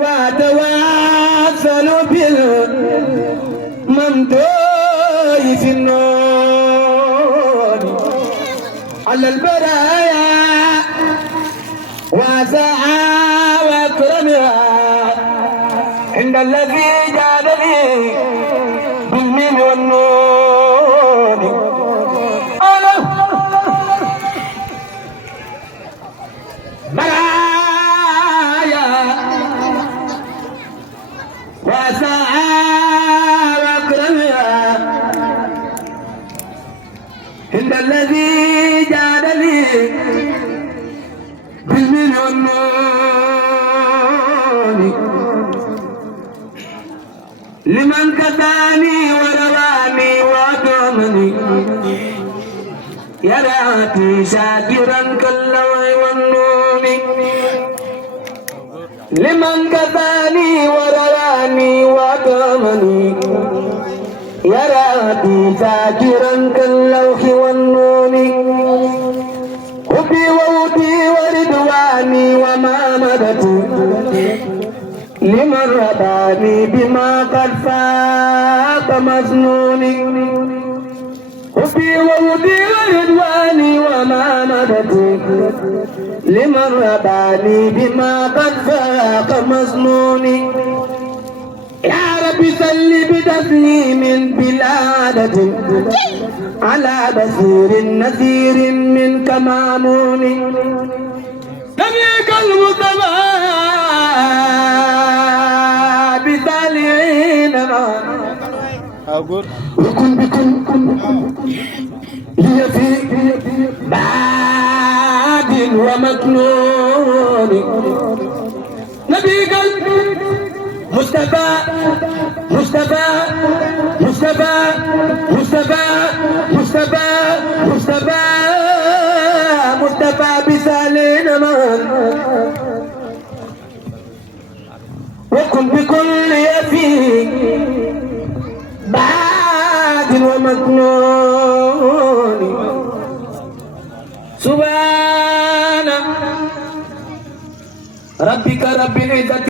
وأتواصل بالممدوح في النور على البرايا وسعى وأكرمها عند الذي جادني بالمن والنور برايا وسعى وأكرمها عند الذي جادني بالمن والنور لمن كفاني ورواني وأكرمني يرعاتي شاكرا كاللوى والنون لمن كفاني ورواني وأكرمني يرعاتي شاكرا كاللوح والنون حبي وودي وردواني وما مدتي لمن رباني بما قد فاق مظنوني حبي وودي ورضواني وما مدتي لمن رباني بما قد فاق مظنوني يا رب صل بتسليم بلا عدد على بصير نذير منك ماموني نبيك المصطفى وكن هي في باد ومكنون نبيك مصطفى مصطفى مصطفى مصطفى مصطفى مصطفى مصطفى بسالين من وكن بكل يفيك بعد ومكنون سبحان ربك رب العزة